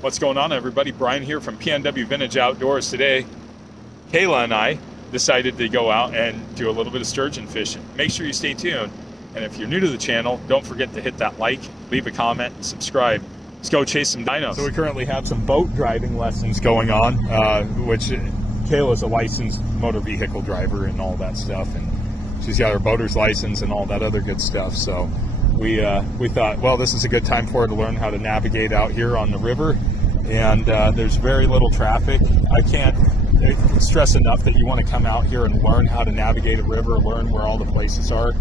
What's going on, everybody? Brian here from PNW Vintage Outdoors. Today, Kayla and I decided to go out and do a little bit of sturgeon fishing. Make sure you stay tuned. And if you're new to the channel, don't forget to hit that like, leave a comment, and subscribe. Let's go chase some dinos. So we currently have some boat driving lessons going on, which Kayla's a licensed motor vehicle driver and all that stuff. And she's got her boater's license and all that other good stuff. So we thought, well, this is a good time for her to learn how to navigate out here on the river. And there's very little traffic. I can't stress enough that you want to come out here and learn how to navigate a river, learn where all the places are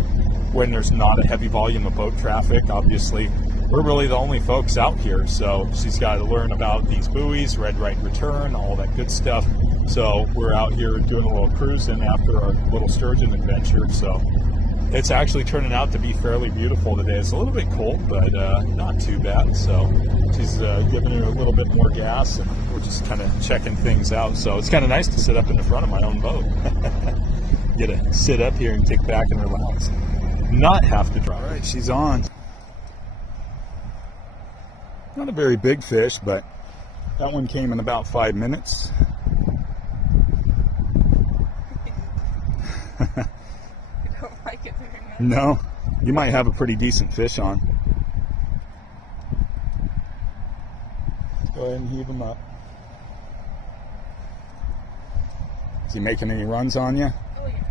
when there's not a heavy volume of boat traffic. Obviously, we're really the only folks out here, so she's got to learn about these buoys, red right return, all that good stuff. So we're out here doing a little cruising after our little sturgeon adventure. So it's actually turning out to be fairly beautiful today. It's a little bit cold, but not too bad. So she's giving her a little bit more gas, and we're just kind of checking things out. So it's kind of nice to sit up in the front of my own boat. Get to sit up here and kick back and relax. Not have to drive. All right, she's on. Not a very big fish, but that one came in about 5 minutes. Like it very much. No, you might have a pretty decent fish on. Go ahead and heave him up. Is he making any runs on you? Oh yeah.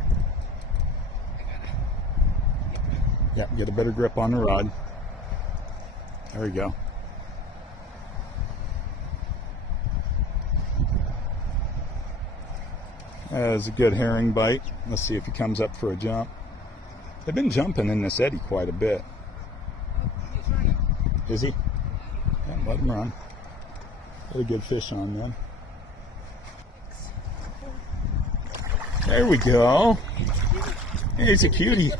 Yep, get a better grip on the rod. There we go. That is a good herring bite. Let's see if he comes up for a jump. They've been jumping in this eddy quite a bit. He's running. Is he? Yeah, let him run. Got a good fish on then. There we go. He's a cutie.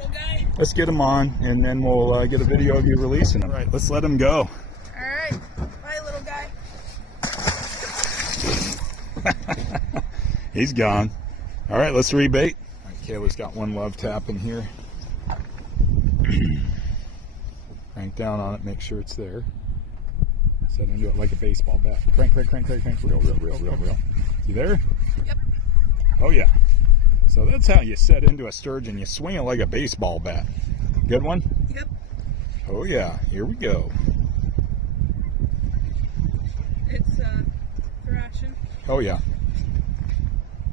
Let's get him on, and then we'll get a video of you releasing him. All right, let's let him go. All right. Bye, little guy. He's gone. All right, let's rebait. All right, Kayla's got one love tap in here. Crank down on it, make sure it's there. Set into it like a baseball bat. Crank, crank, crank, crank, crank. Reel, reel, reel, reel, reel. You there? Yep. Oh, yeah. So that's how you set into a sturgeon. You swing it like a baseball bat. Good one? Yep. Oh, yeah. Here we go. It's thrashing. Oh, yeah.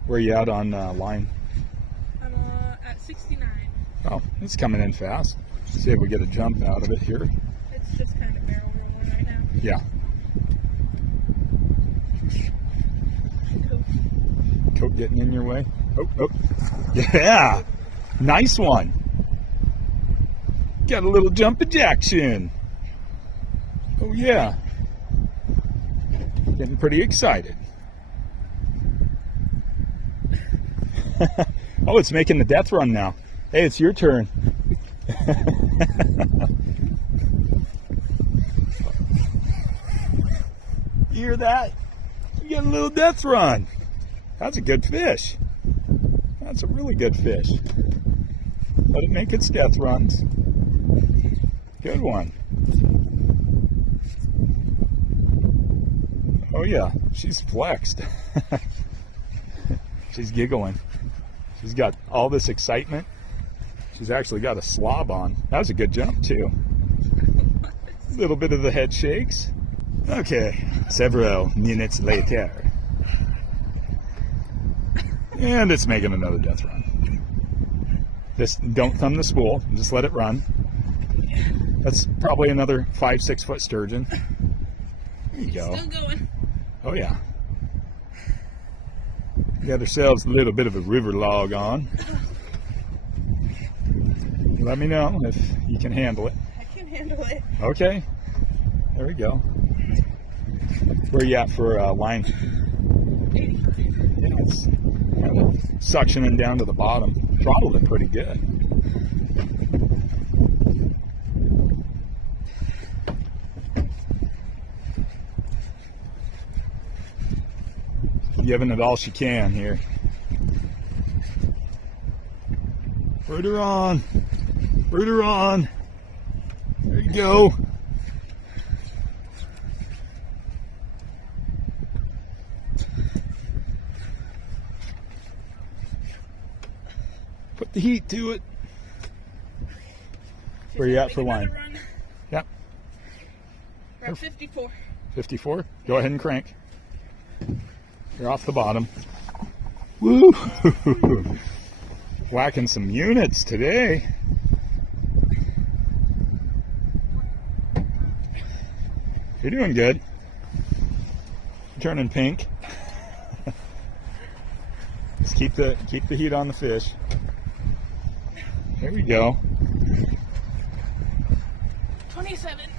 Where are you at on line? I'm at 69. Oh, it's coming in fast. See if we get a jump out of it here. It's just kind of barrel rolling right now. Yeah. Coat getting in your way. Oh, oh. Yeah. Nice one. Got a little jump ejection. Oh, yeah. Getting pretty excited. Oh, it's making the death run now. Hey, it's your turn. You hear that? You get a little death run. That's a good fish. That's a really good fish. Let it make its death runs. Good one. Oh yeah, she's flexed. She's giggling. She's got all this excitement. She's actually got a slob on. That was a good jump too. A little bit of the head shakes. Okay, several minutes later. And it's making another death run. Just don't thumb the spool, just let it run. That's probably another 5-6 foot sturgeon. There you go. Still going. Oh yeah. We got ourselves a little bit of a river log on. Let me know if you can handle it. I can handle it. Okay. There we go. Where are you at for line? 80. Yeah, it's kind of suctioning down to the bottom. Throttled it pretty good. Giving it all she can here. Put her on. Put her on. There you go. Put the heat to it. Where you at for line? Yep. We're at 54. 54? Go ahead and crank. You're off the bottom. Woo! Whacking some units today. You're doing good. You're turning pink. Just keep the heat on the fish. There we go. 27.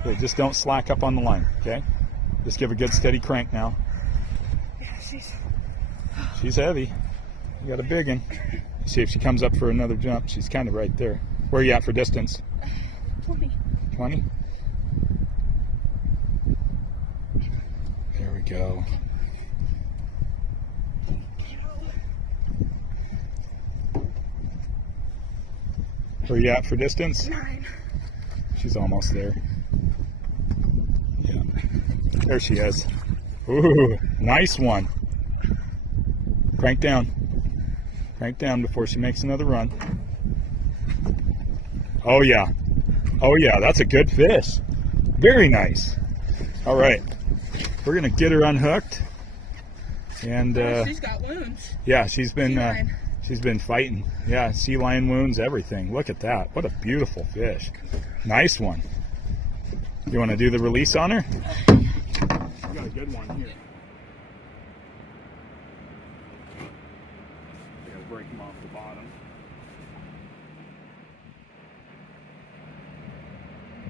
Okay, just don't slack up on the line, okay? Just give a good steady crank now. Yeah, She's heavy. You got a big one. See if she comes up for another jump. She's kind of right there. Where are you at for distance? 20. 20? There we go. Where are you at for distance? 9. She's almost there. Yeah. There she is. Ooh, nice one. Crank down. Crank down before she makes another run. Oh yeah. Oh yeah, that's a good fish. Very nice. All right. We're going to get her unhooked. And She's got wounds. yeah, she's been fighting. Yeah, sea lion wounds, everything. Look at that. What a beautiful fish. Nice one. You want to do the release on her? We got a good one here. I gotta break him off the bottom.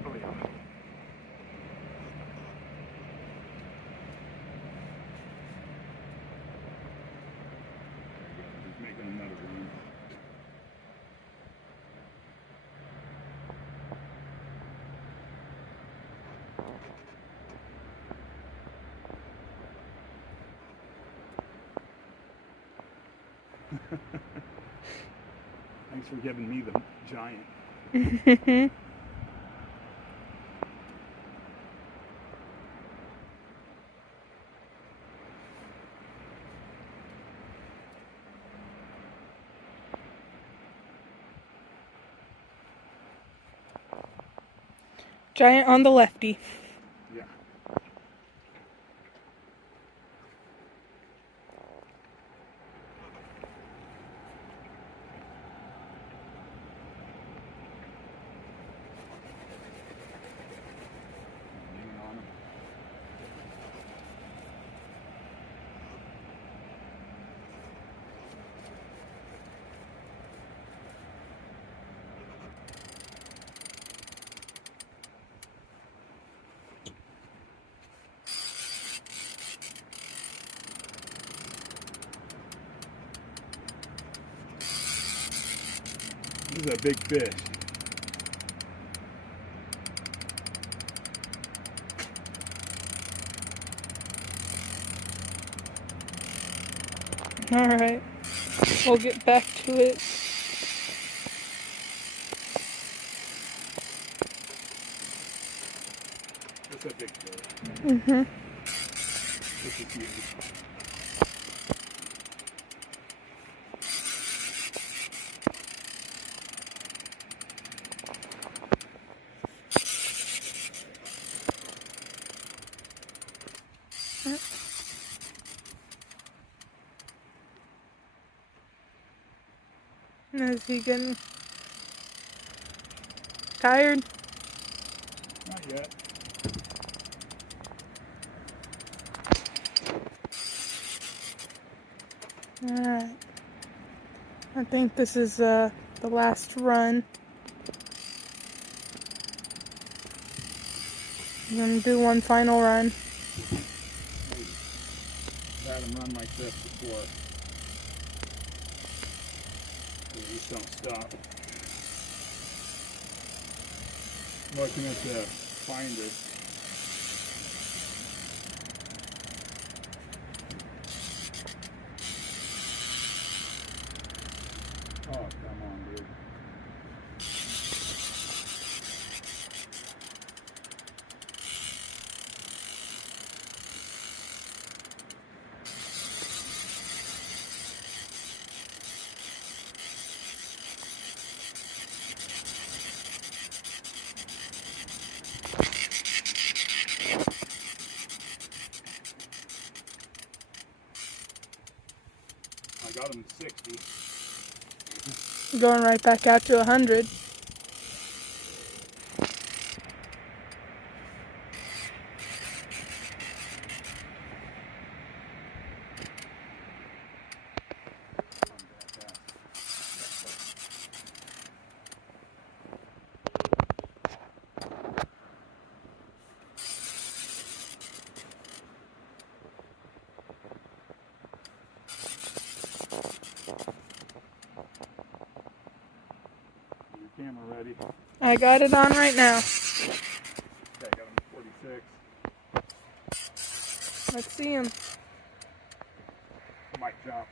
Oh yeah. He's making another one. Thanks for giving me the giant. Giant on the lefty. Yeah. Leaning on him. This is a big fish. Alright. We'll get back to it. That's a big fish. Mm-hmm. This is huge. Is he getting tired? Not yet. Alright. I think this is the last run. I'm gonna do one final run. I've had them run like this before. They just don't stop. Looking at the finder. Oh, come on, dude. got him 60. Going right back out to 100. Your camera ready? I got it on right now. Okay, got him 46. Let's see him. Might jump.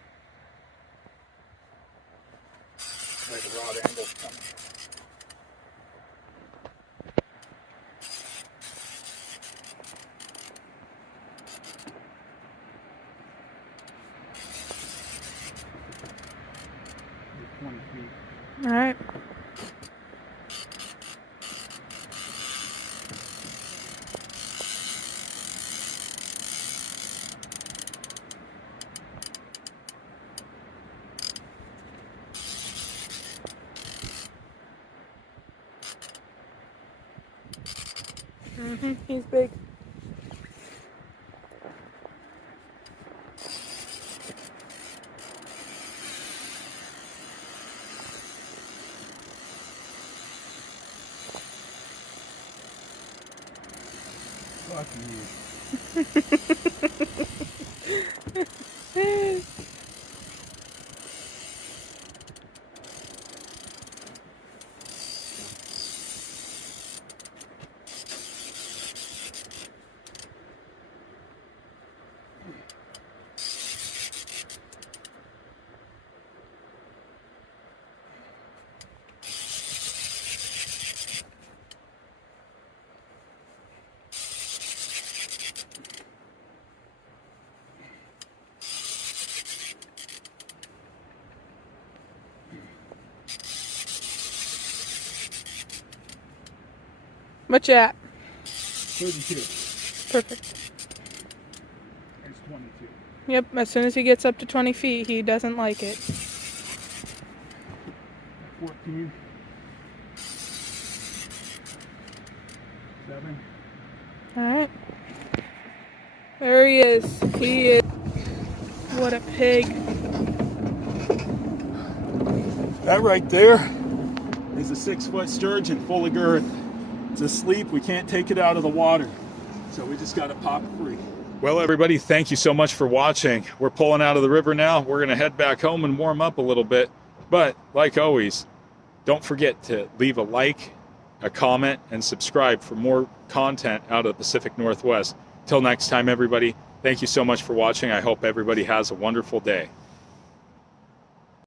Like a rod angle coming. He's 20 feet. All right. He's big. Fucking you. What you at? 32. Perfect. There's 22. Yep, as soon as he gets up to 20 feet, he doesn't like it. 14. 7. All right. There he is. He is. What a pig. That right there is a 6-foot sturgeon full of girth. It's asleep. We can't take it out of the water. So we just got to pop it free. Well, everybody, thank you so much for watching. We're pulling out of the river now. We're going to head back home and warm up a little bit. But like always, don't forget to leave a like, a comment, and subscribe for more content out of the Pacific Northwest. Till next time, everybody, thank you so much for watching. I hope everybody has a wonderful day.